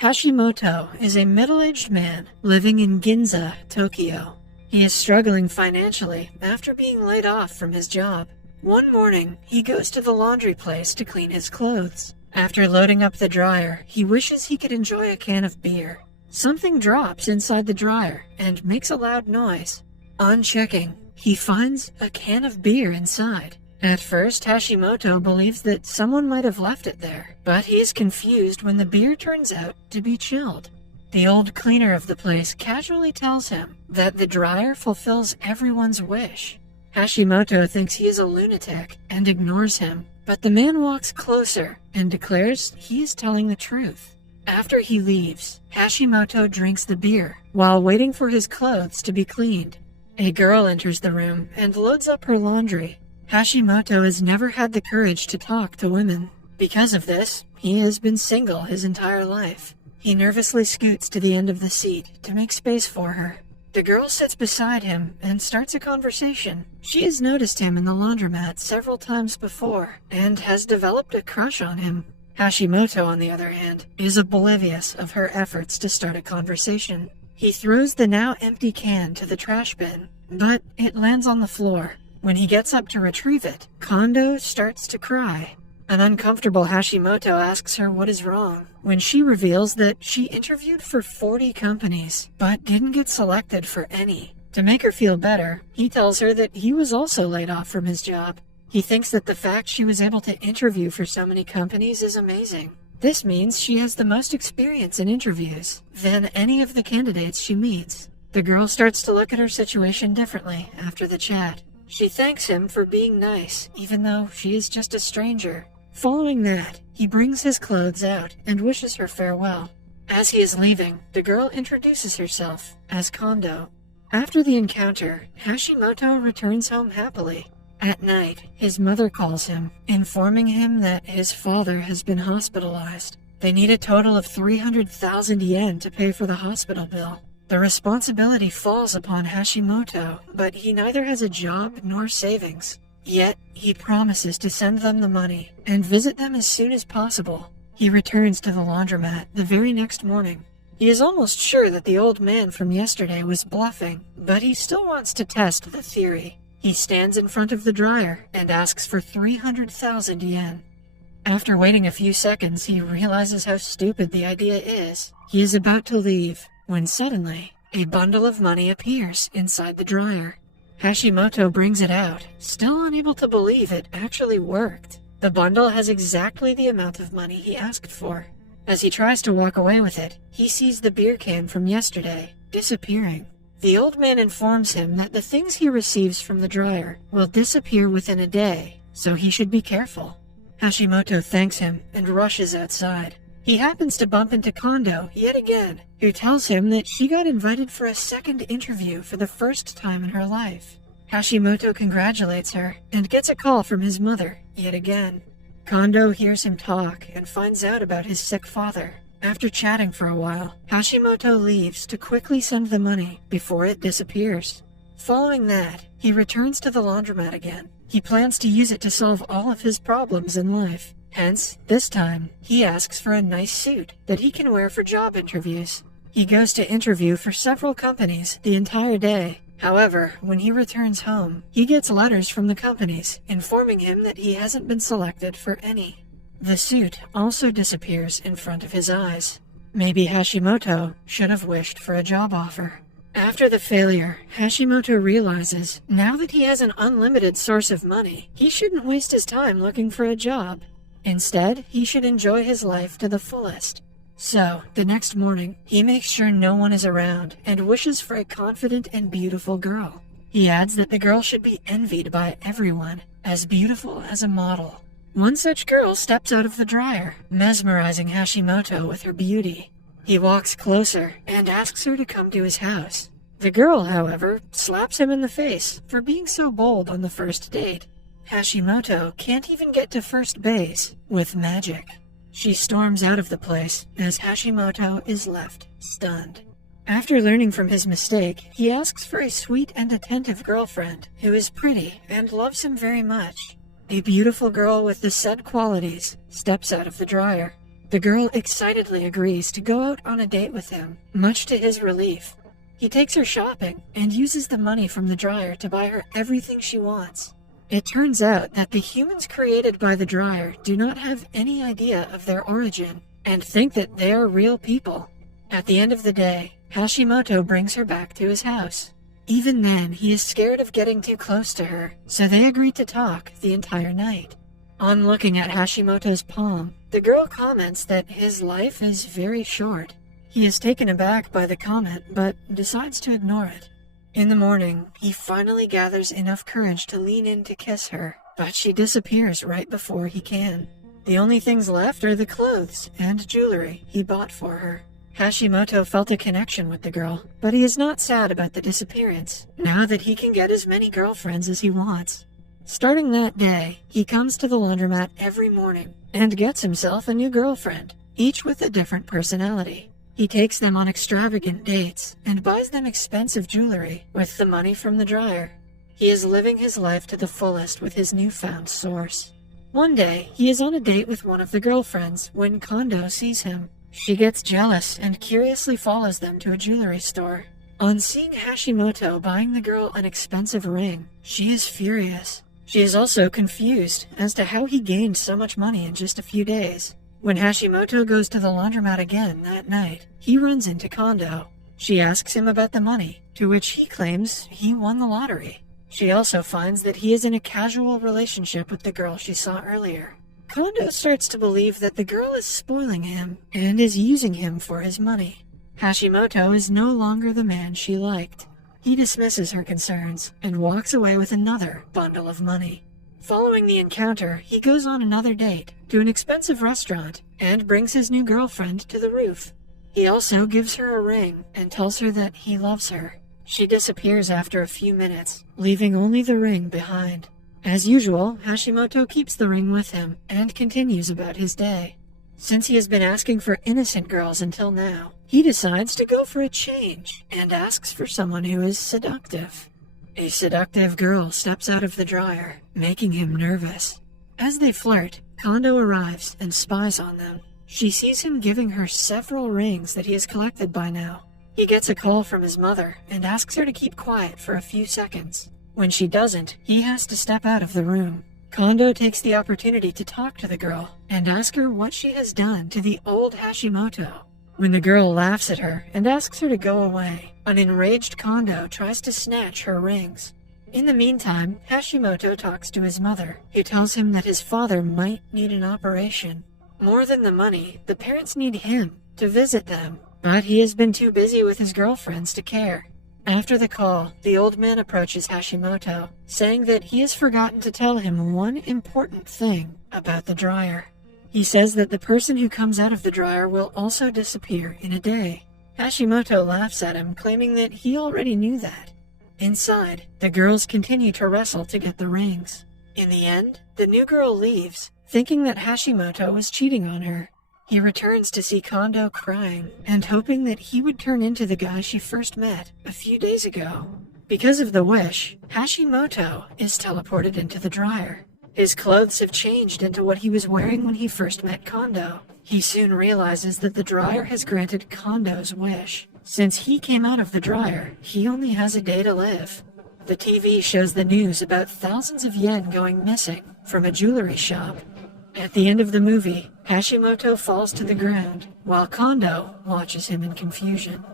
Hashimoto is a middle-aged man living in Ginza, Tokyo. He is struggling financially after being laid off from his job. One morning, he goes to the laundry place to clean his clothes. After loading up the dryer, he wishes he could enjoy a can of beer. Something drops inside the dryer and makes a loud noise. On checking, he finds a can of beer inside. At first, Hashimoto believes that someone might have left it there, but he is confused when the beer turns out to be chilled. The old cleaner of the place casually tells him that the dryer fulfills everyone's wish. Hashimoto thinks he is a lunatic and ignores him, but the man walks closer and declares he is telling the truth. After he leaves, Hashimoto drinks the beer while waiting for his clothes to be cleaned. A girl enters the room and loads up her laundry. Hashimoto has never had the courage to talk to women. Because of this, he has been single his entire life. He nervously scoots to the end of the seat to make space for her. The girl sits beside him and starts a conversation. She has noticed him in the laundromat several times before and has developed a crush on him. Hashimoto, on the other hand, is oblivious of her efforts to start a conversation. He throws the now empty can to the trash bin, but it lands on the floor. When he gets up to retrieve it, Kondo starts to cry. An uncomfortable Hashimoto asks her what is wrong, when she reveals that she interviewed for 40 companies, but didn't get selected for any. To make her feel better, he tells her that he was also laid off from his job. He thinks that the fact she was able to interview for so many companies is amazing. This means she has the most experience in interviews than any of the candidates she meets. The girl starts to look at her situation differently after the chat. She thanks him for being nice, even though she is just a stranger. Following that, he brings his clothes out and wishes her farewell. As he is leaving, the girl introduces herself as Kondo. After the encounter, Hashimoto returns home happily. At night, his mother calls him, informing him that his father has been hospitalized. They need a total of 300,000 yen to pay for the hospital bill. The responsibility falls upon Hashimoto, but he neither has a job nor savings. Yet, he promises to send them the money and visit them as soon as possible. He returns to the laundromat the very next morning. He is almost sure that the old man from yesterday was bluffing, but he still wants to test the theory. He stands in front of the dryer and asks for 300,000 yen. After waiting a few seconds, he realizes how stupid the idea is. He is about to leave, when suddenly, a bundle of money appears inside the dryer. Hashimoto brings it out, still unable to believe it actually worked. The bundle has exactly the amount of money he asked for. As he tries to walk away with it, he sees the beer can from yesterday disappearing. The old man informs him that the things he receives from the dryer will disappear within a day, so he should be careful. Hashimoto thanks him and rushes outside. He happens to bump into Kondo yet again, who tells him that she got invited for a second interview for the first time in her life. Hashimoto congratulates her and gets a call from his mother yet again. Kondo hears him talk and finds out about his sick father. After chatting for a while, Hashimoto leaves to quickly send the money before it disappears. Following that, he returns to the laundromat again. He plans to use it to solve all of his problems in life. Hence, this time, he asks for a nice suit that he can wear for job interviews. He goes to interview for several companies the entire day. However, when he returns home, he gets letters from the companies informing him that he hasn't been selected for any. The suit also disappears in front of his eyes. Maybe Hashimoto should have wished for a job offer. After the failure, Hashimoto realizes now that he has an unlimited source of money, he shouldn't waste his time looking for a job. Instead, he should enjoy his life to the fullest. So, the next morning, he makes sure no one is around and wishes for a confident and beautiful girl. He adds that the girl should be envied by everyone, as beautiful as a model. One such girl steps out of the dryer, mesmerizing Hashimoto with her beauty. He walks closer and asks her to come to his house. The girl, however, slaps him in the face for being so bold on the first date. Hashimoto can't even get to first base with magic. She storms out of the place as Hashimoto is left stunned. After learning from his mistake, he asks for a sweet and attentive girlfriend who is pretty and loves him very much. A beautiful girl with the said qualities steps out of the dryer. The girl excitedly agrees to go out on a date with him, much to his relief. He takes her shopping and uses the money from the dryer to buy her everything she wants. It turns out that the humans created by the dryer do not have any idea of their origin and think that they are real people. At the end of the day, Hashimoto brings her back to his house. Even then, he is scared of getting too close to her, so they agree to talk the entire night. On looking at Hashimoto's palm, the girl comments that his life is very short. He is taken aback by the comment, but decides to ignore it. In the morning, he finally gathers enough courage to lean in to kiss her, but she disappears right before he can. The only things left are the clothes and jewelry he bought for her. Hashimoto felt a connection with the girl, but he is not sad about the disappearance, now that he can get as many girlfriends as he wants. Starting that day, he comes to the laundromat every morning and gets himself a new girlfriend, each with a different personality. He takes them on extravagant dates and buys them expensive jewelry with the money from the dryer. He is living his life to the fullest with his newfound source. One day, he is on a date with one of the girlfriends when Kondo sees him. She gets jealous and curiously follows them to a jewelry store. On seeing Hashimoto buying the girl an expensive ring, she is furious. She is also confused as to how he gained so much money in just a few days. When Hashimoto goes to the laundromat again that night, he runs into Kondo. She asks him about the money, to which he claims he won the lottery. She also finds that he is in a casual relationship with the girl she saw earlier. Kondo starts to believe that the girl is spoiling him and is using him for his money. Hashimoto is no longer the man she liked. He dismisses her concerns and walks away with another bundle of money. Following the encounter, he goes on another date to an expensive restaurant and brings his new girlfriend to the roof. He also gives her a ring and tells her that he loves her. She disappears after a few minutes, leaving only the ring behind. As usual, Hashimoto keeps the ring with him and continues about his day. Since he has been asking for innocent girls until now, he decides to go for a change and asks for someone who is seductive. A seductive girl steps out of the dryer, making him nervous. As they flirt, Kondo arrives and spies on them. She sees him giving her several rings that he has collected by now. He gets a call from his mother and asks her to keep quiet for a few seconds. When she doesn't, he has to step out of the room. Kondo takes the opportunity to talk to the girl and ask her what she has done to the old Hashimoto. When the girl laughs at her and asks her to go away, an enraged Kondo tries to snatch her rings. In the meantime, Hashimoto talks to his mother, who tells him that his father might need an operation. More than the money, the parents need him to visit them, but he has been too busy with his girlfriends to care. After the call, the old man approaches Hashimoto, saying that he has forgotten to tell him one important thing about the dryer. He says that the person who comes out of the dryer will also disappear in a day. Hashimoto laughs at him, claiming that he already knew that. Inside, the girls continue to wrestle to get the rings. In the end, the new girl leaves, thinking that Hashimoto was cheating on her. He returns to see Kondo crying and hoping that he would turn into the guy she first met a few days ago. Because of the wish, Hashimoto is teleported into the dryer. His clothes have changed into what he was wearing when he first met Kondo. He soon realizes that the dryer has granted Kondo's wish. Since he came out of the dryer, he only has a day to live. The TV shows the news about thousands of yen going missing from a jewelry shop. At the end of the movie, Hashimoto falls to the ground, while Kondo watches him in confusion.